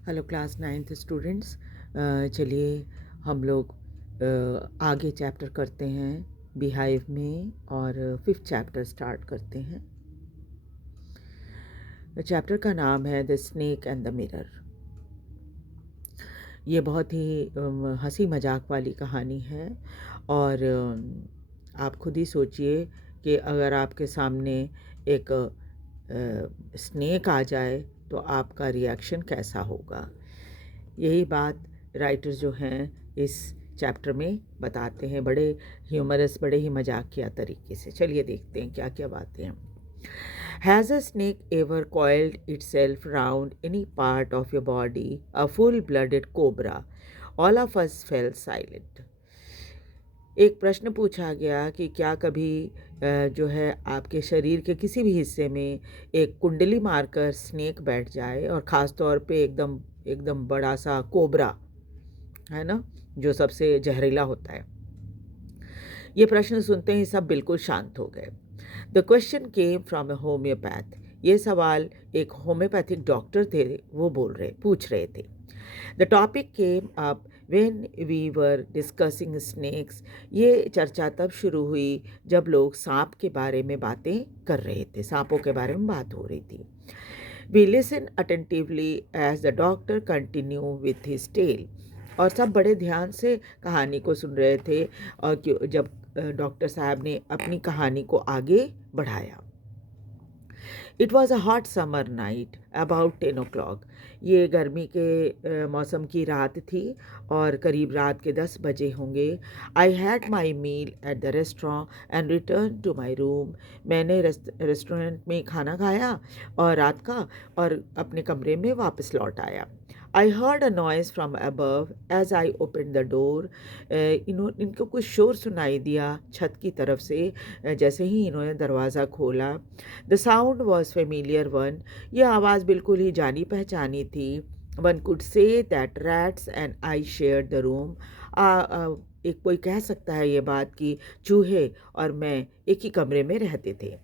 Hello class 9th students. चलिए हम लोग आगे चैप्टर करते हैं बिहाइव में और 5th चैप्टर स्टार्ट करते हैं। चैप्टर का नाम है the snake and the mirror. ये बहुत ही हंसी मजाक वाली कहानी है और आप खुद ही सोचिए कि अगर आपके सामने एक स्नेक आ जाए तो आपका रिएक्शन कैसा होगा। यही बात राइटर जो हैं इस चैप्टर में बताते हैं बड़े ह्यूमरस, बड़े ही मजाकिया तरीके से। चलिए देखते हैं क्या क्या बातें हैं। Has a snake ever coiled itself round any part of your body? A full-blooded cobra. All of us fell silent. एक प्रश्न पूछा गया कि क्या कभी जो है आपके शरीर के किसी भी हिस्से में एक कुंडली मारकर स्नेक बैठ जाए, और ख़ास तौर पे एकदम एकदम बड़ा सा कोबरा, है ना, जो सबसे जहरीला होता है। ये प्रश्न सुनते ही सब बिल्कुल शांत हो गए। The question came from A homeopath. ये सवाल एक होम्योपैथिक डॉक्टर थे, वो पूछ रहे थे। The topic came up when we were discussing snakes. ये चर्चा तब शुरू हुई जब लोग सांप के बारे में बातें कर रहे थे, सांपों के बारे में बात हो रही थी। We listen attentively as the doctor continue with his tale. और सब बड़े ध्यान से कहानी को सुन रहे थे, और जब डॉक्टर साहब ने अपनी कहानी को आगे बढ़ाया। It was a hot summer night about 10 o'clock। ये गर्मी के मौसम की रात थी और करीब रात के 10 बजे होंगे। I had my meal at the restaurant and return to my room. मैंने रेस्टोरेंट में खाना खाया और रात का, और अपने कमरे में वापस लौट आया। I heard a noise from above as I open the door. इनको कुछ शोर सुनाई दिया छत की तरफ से जैसे ही इन्होंने दरवाज़ा खोला। The sound was familiar one. यह आवाज़ बिल्कुल ही जानी पहचानी थी। One could say that rats and I share the room. एक कोई कह सकता है ये बात कि चूहे और मैं एक ही कमरे में रहते थे।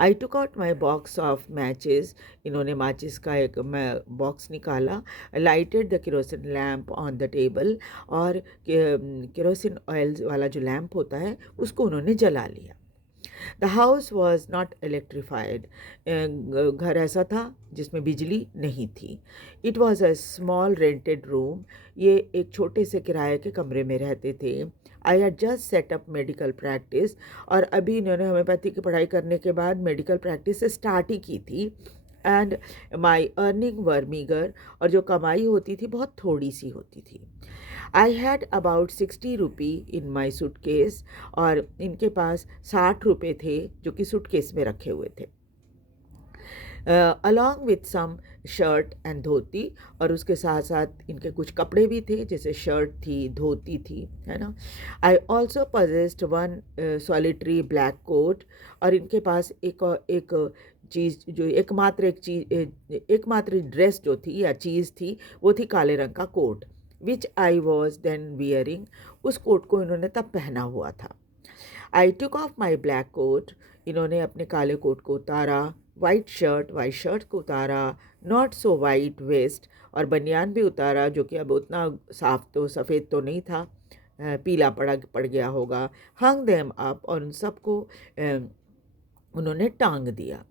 I took out my box of matches. इन्होंने माचिस का एक बॉक्स निकाला। Lighted the kerosene lamp on the table. और केरोसिन ऑयल वाला जो लैम्प होता है उसको उन्होंने जला लिया। The house was not electrified. घर ऐसा था जिसमें बिजली नहीं थी। It was a small rented room. ये एक छोटे से किराए के कमरे में रहते थे। I had just set up medical practice. और अभी इन्होंने होम्योपैथी की पढ़ाई करने के बाद मेडिकल प्रैक्टिस स्टार्ट ही की थी। And my earning were meagre. और जो कमाई होती थी बहुत थोड़ी सी होती थी। I had about 60 rupee in my suitcase. और इनके पास 60 रुपये थे जो कि सूटकेस में रखे हुए थे, along with some shirt and dhoti. और उसके साथ साथ इनके कुछ कपड़े भी थे, जैसे शर्ट थी, धोती थी, है ना। I also possessed one solitary black coat. और इनके पास एक चीज़, जो एकमात्र ड्रेस जो थी या चीज़ थी, वो थी काले रंग का coat, which I was then wearing. उस कोट को इन्होंने तब पहना हुआ था। I took off my black coat. इन्होंने अपने काले कोट को उतारा। वाइट शर्ट को उतारा। Not so white vest. और बनियान भी उतारा, जो कि अब उतना साफ तो सफ़ेद तो नहीं था, पीला पड़ गया होगा। हंग देम अप। और उन सबको उन्होंने टांग दिया।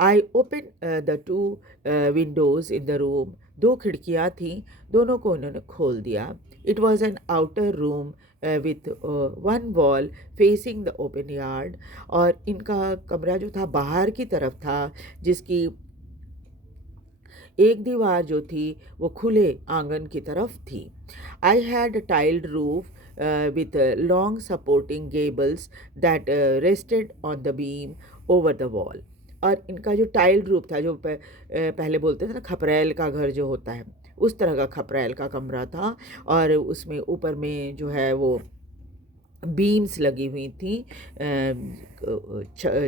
आई open the two Windows in the room. 2 खिड़कियाँ थीं, दोनों को उन्होंने खोल दिया। It was an outer room with one wall facing the open yard. और इनका कमरा जो था बाहर की तरफ था, जिसकी एक दीवार जो थी वो खुले आंगन की तरफ थी। I had tiled roof with long supporting Gables that rested on the beam over the wall. और इनका जो टाइल्ड रूफ था, जो पहले बोलते थे ना खपरेल का घर जो होता है, उस तरह का खपरेल का कमरा था। और उसमें ऊपर में जो है वो बीम्स लगी हुई थी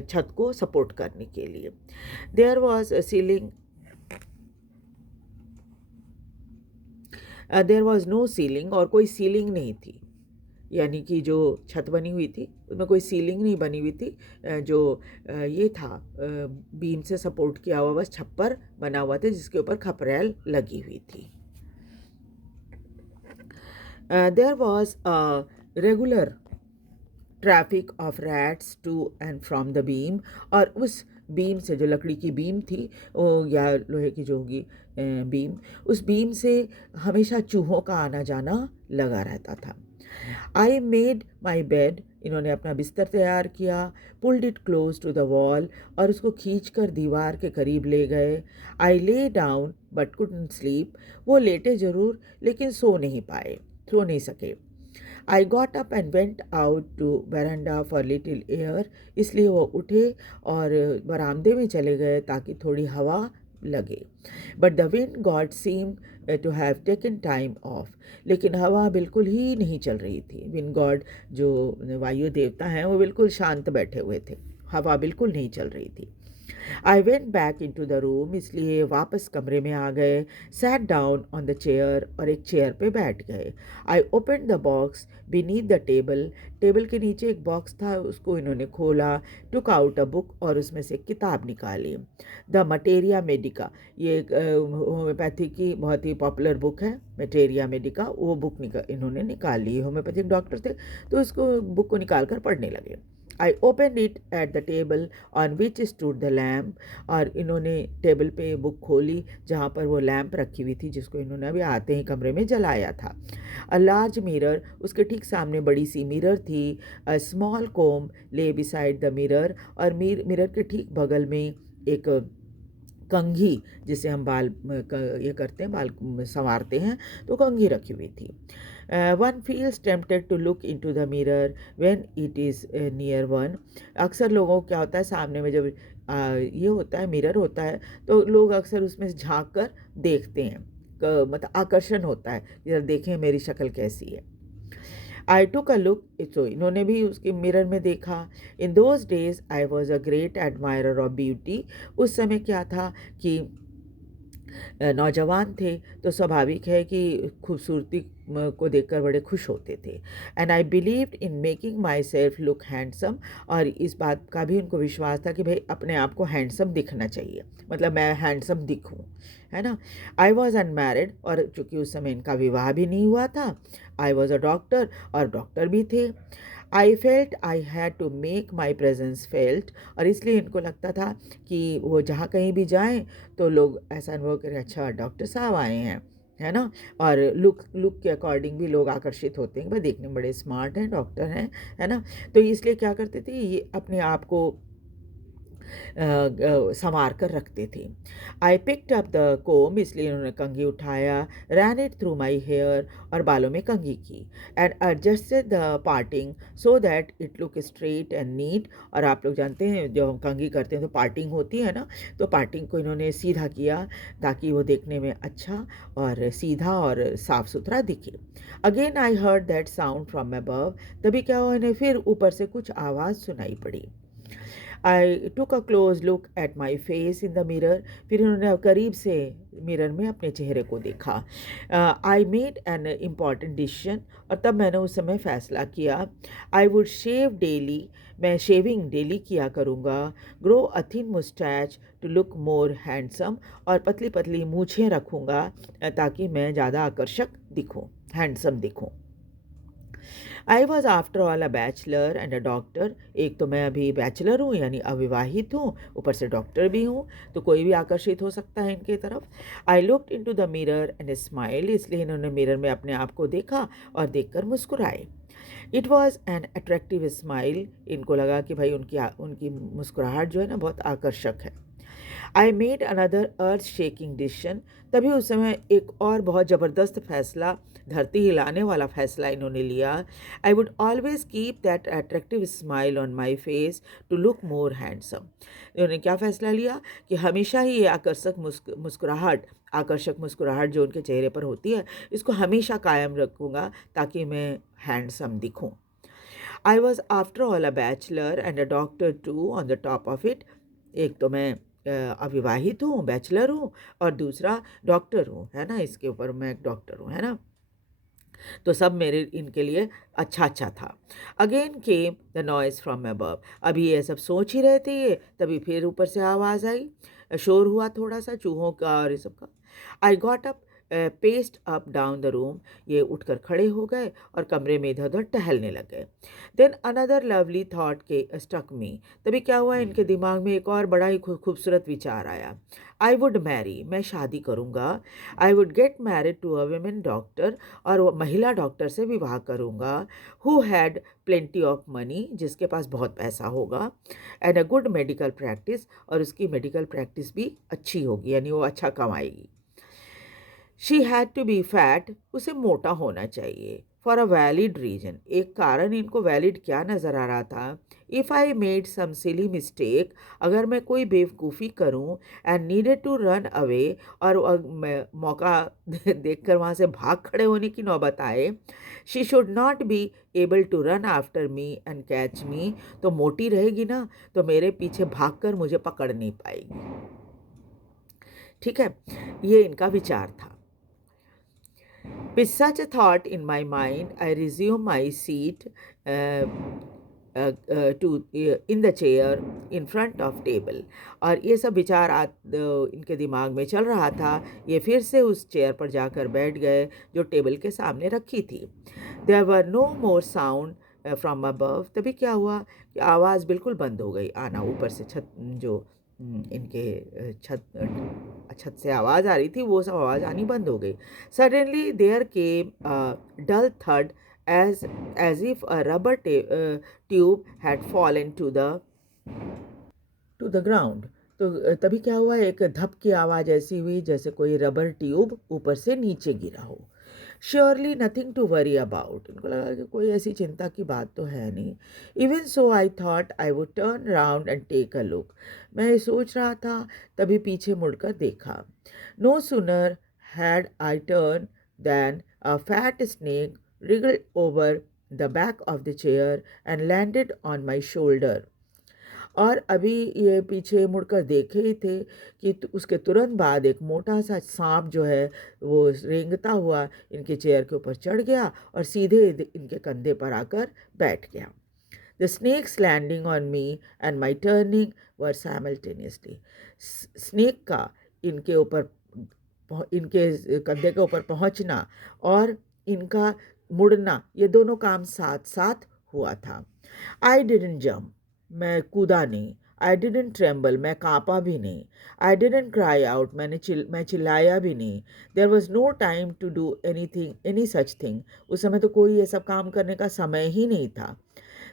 छत को सपोर्ट करने के लिए। There was a ceiling there was no ceiling. और कोई सीलिंग नहीं थी। यानी कि जो छत बनी हुई थी उसमें कोई सीलिंग नहीं बनी हुई थी, जो ये था बीम से सपोर्ट किया हुआ बस छप्पर बना हुआ था जिसके ऊपर खपरेल लगी हुई थी। There was a regular traffic of rats to and from the beam, और उस बीम से, जो लकड़ी की बीम थी वो या लोहे की जो होगी बीम, उस बीम से हमेशा चूहों का आना जाना लगा रहता था। आई मेड माई बेड, इन्होंने अपना बिस्तर तैयार किया, pulled it close to the wall, और उसको खींच कर दीवार के करीब ले गए। आई lay down but couldn't sleep, वो लेटे जरूर लेकिन सो नहीं पाए, सो नहीं सके। I got up and went out to veranda for little air, इसलिए वो उठे और बरामदे में चले गए ताकि थोड़ी हवा लगे। But the wind god seem to have taken time off, लेकिन हवा बिल्कुल ही नहीं चल रही थी। विंड गॉड जो वायु देवता हैं वो बिल्कुल शांत बैठे हुए थे, हवा बिल्कुल नहीं चल रही थी। I went back into the room, इसलिए वापस कमरे में आ गए। Sat down on the chair, और एक चेयर पे बैठ गए। I open the box beneath the table, table के नीचे एक बॉक्स था, उसको इन्होंने खोला। टुक आउट अ बुक, और उसमें से एक किताब निकाली, द मटेरिया मेडिका। ये एक होम्योपैथी की बहुत ही पॉपुलर बुक है, मटेरिया मेडिका। वो बुक इन्होंने निकाल ली, होम्योपैथिक डॉक्टर थे तो उसको बुक को निकाल कर पढ़ने लगे। I open it at the table on which stood the lamp, और इन्होंने टेबल पे बुक खोली जहाँ पर वो लैम्प रखी हुई थी जिसको इन्होंने अभी आते ही कमरे में जलाया था। अ लार्ज मिरर, उसके ठीक सामने बड़ी सी मिरर थी। अ स्मॉल कोम ले बिसाइड द मिरर, और मिरर के ठीक बगल में एक कंघी, जिसे हम बाल ये करते हैं, बाल संवारते हैं, तो कंघी रखी हुई थी। One feels tempted to look into the mirror when it is near one. अक्सर लोगों को क्या होता है, सामने में जब ये होता है, मिरर होता है, तो लोग अक्सर उसमें झांक कर देखते हैं, मतलब आकर्षण होता है, जरा देखें मेरी शक्ल कैसी है। आई टुक अ लुक, सो इन्होंने भी उसके मिरर में देखा। In those days I was a great admirer of beauty, उस समय क्या था कि नौजवान थे तो स्वाभाविक है कि खूबसूरती को देखकर बड़े खुश होते थे। And I believed in making my self look handsome, और इस बात का भी उनको विश्वास था कि भाई अपने आप को हैंडसम दिखना चाहिए, मतलब मैं हैंडसम दिखूं, है ना। आई वॉज अनमैरिड, और चूंकि उस समय इनका विवाह भी नहीं हुआ था। आई वॉज अ डॉक्टर, और डॉक्टर भी थे। I felt I had to make my presence felt, और इसलिए इनको लगता था कि वो जहाँ कहीं भी जाएं तो लोग ऐसा अनुभव करें, अच्छा डॉक्टर साहब आए हैं, है ना। और लुक के अकॉर्डिंग भी लोग आकर्षित होते हैं कि भाई देखने में बड़े स्मार्ट हैं, डॉक्टर हैं, है ना। तो इसलिए क्या करते थे, ये अपने आप को संवार कर रखते थे। I picked up the comb, इसलिए उन्होंने कंघी उठाया। Ran it through my hair, और बालों में कंघी की। And adjusted the parting so that it look straight and neat, और आप लोग जानते हैं जब हम कंघी करते हैं तो पार्टिंग होती है ना, तो पार्टिंग को इन्होंने सीधा किया ताकि वो देखने में अच्छा और सीधा और साफ सुथरा दिखे। Again I heard that sound from above, तभी क्या हुआ, इन्हें फिर ऊपर से कुछ आवाज़ सुनाई पड़ी। I took a close look at my face in the mirror, फिर उन्होंने करीब से मिरर में अपने चेहरे को देखा। I made an important decision, और तब मैंने उस समय फ़ैसला किया। आई वुड शेव डेली, मैं शेविंग डेली किया करूँगा। Grow a thin moustache to look more handsome, और पतली पतली मूछें रखूँगा ताकि मैं ज़्यादा आकर्षक दिखूँ, हैंडसम दिखूँ। I was after all a bachelor and a doctor, एक तो मैं अभी बैचलर हूँ यानी अविवाहित हूँ, ऊपर से डॉक्टर भी हूँ, तो कोई भी आकर्षित हो सकता है इनके तरफ। I looked into the mirror and smile, इसलिए इन्होंने मिरर में अपने आप को देखा और देखकर मुस्कुराए। It was an attractive smile, इनको लगा कि भाई उनकी उनकी मुस्कुराहट जो है ना बहुत आकर्षक है। I made another earth shaking decision, तभी उस समय एक और बहुत ज़बरदस्त फैसला, धरती हिलाने वाला फैसला इन्होंने लिया। I would always keep that attractive smile on my face to look more handsome. इन्होंने क्या फ़ैसला लिया कि हमेशा ही ये आकर्षक मुस्कुराहट जो उनके चेहरे पर होती है, इसको हमेशा कायम रखूँगा ताकि मैं हैंडसम दिखूँ। I was after all a bachelor and a doctor too on the top of it, एक तो मैं अविवाहित हूँ, बैचलर हूँ, और दूसरा डॉक्टर हूँ, है ना, इसके ऊपर मैं एक डॉक्टर हूँ, है ना। तो सब मेरे इनके लिए अच्छा अच्छा था। Again came the noise from above. अभी ये सब सोच ही रहे थे ये, तभी फिर ऊपर से आवाज़ आई, शोर हुआ थोड़ा सा चूहों का और ये सब का। आई got up, paste up down the room. ये उठकर खड़े हो गए और कमरे में इधर उधर टहलने लगे। देन अनदर लवली थॉट के स्टक मी। तभी क्या हुआ, इनके दिमाग में एक और बड़ा ही खूबसूरत विचार आया। आई वुड मैरी, मैं शादी करूँगा। I would get married to a woman doctor, और वो महिला डॉक्टर से विवाह करूँगा। Who had plenty of money, जिसके पास बहुत पैसा होगा। And a good medical practice, और उसकी मेडिकल प्रैक्टिस भी अच्छी होगी, यानी वो अच्छा कमाएगी। She had to be fat, उसे मोटा होना चाहिए। फॉर अ वैलिड रीजन, एक कारण इनको वैलिड क्या नज़र आ रहा था। If I made some silly mistake, अगर मैं कोई बेवकूफ़ी करूं, and needed to run away, और मौका देखकर वहाँ से भाग खड़े होने की नौबत आए। She should not be able to run after me and catch me, तो मोटी रहेगी ना, तो मेरे पीछे भाग कर मुझे पकड़ नहीं पाएगी। ठीक है, ये इनका विचार था। With such a thought in my mind, I resumed my seat in the chair in front of table. और ये सब विचार इनके दिमाग में चल रहा था। ये फिर से उस चेयर पर जाकर बैठ गए जो टेबल के सामने रखी थी। There were no more sound from above. तभी क्या हुआ कि आवाज़ बिल्कुल बंद हो गई आना, ऊपर से छत जो इनके छत से आवाज़ आ रही थी, वो सब आवाज़ आनी बंद हो गई। सडनली देयर केम डल थर्ड, as if a rubber tube had fallen to the ground. तो तभी क्या हुआ, एक धप की आवाज़ ऐसी हुई जैसे कोई रबर ट्यूब ऊपर से नीचे गिरा हो। Surely nothing to worry about, इनको लगा कि कोई ऐसी चिंता की बात तो है नहीं। Even so I thought I would turn round and take a look. मैं ये सोच रहा था, तभी पीछे मुड़कर देखा। No sooner had I turn than a fat snake wriggled over the back of the chair and landed on my shoulder. और अभी ये पीछे मुड़कर देखे ही थे कि उसके तुरंत बाद एक मोटा सा सांप जो है वो रेंगता हुआ इनके चेयर के ऊपर चढ़ गया और सीधे इनके कंधे पर आकर बैठ गया। The snakes landing on me and my turning were simultaneously. स्नेक का इनके ऊपर, इनके कंधे के ऊपर पहुंचना और इनका मुड़ना, ये दोनों काम साथ साथ हुआ था। आई डिडंट जम्प, मैं कूदा नहीं। आई डिडंट ट्रेम्बल, मैं काँपा भी नहीं। आई डिडंट क्राई आउट, मैं चिल्लाया भी नहीं। There was no time to do any such thing, उस समय तो कोई ये सब काम करने का समय ही नहीं था।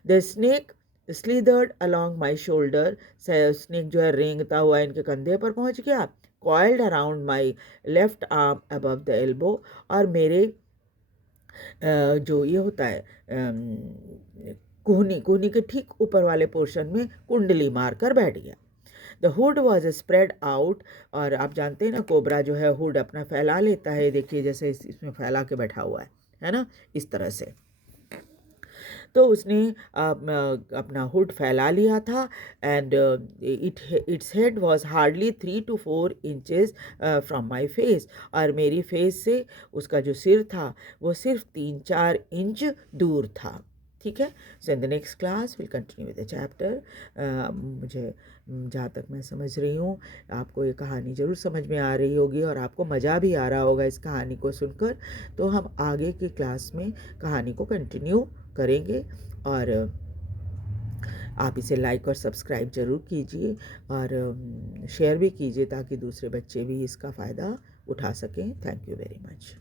The snake slithered along my shoulder, snake जो है रेंगता हुआ इनके कंधे पर पहुंच गया। Coiled around my left arm above the elbow, और मेरे जो ये होता है कोहनी के ठीक ऊपर वाले पोर्शन में कुंडली मारकर बैठ गया। The hood was spread out, और आप जानते हैं ना कोबरा जो है हुड अपना फैला लेता है, देखिए जैसे इसमें फैला के बैठा हुआ है ना, इस तरह से। तो उसने अपना हुड फैला लिया था। And its head was hardly 3 to 4 inches from my face, और मेरी फेस से उसका जो सिर था वो सिर्फ 3-4 इंच दूर था। ठीक है, so in the next class will continue with the chapter. मुझे जहाँ तक मैं समझ रही हूँ आपको ये कहानी ज़रूर समझ में आ रही होगी और आपको मज़ा भी आ रहा होगा इस कहानी को सुनकर। तो हम आगे की क्लास में कहानी को कंटिन्यू करेंगे, और आप इसे लाइक और सब्सक्राइब ज़रूर कीजिए और शेयर भी कीजिए ताकि दूसरे बच्चे भी इसका फ़ायदा उठा सकें। Thank you very much.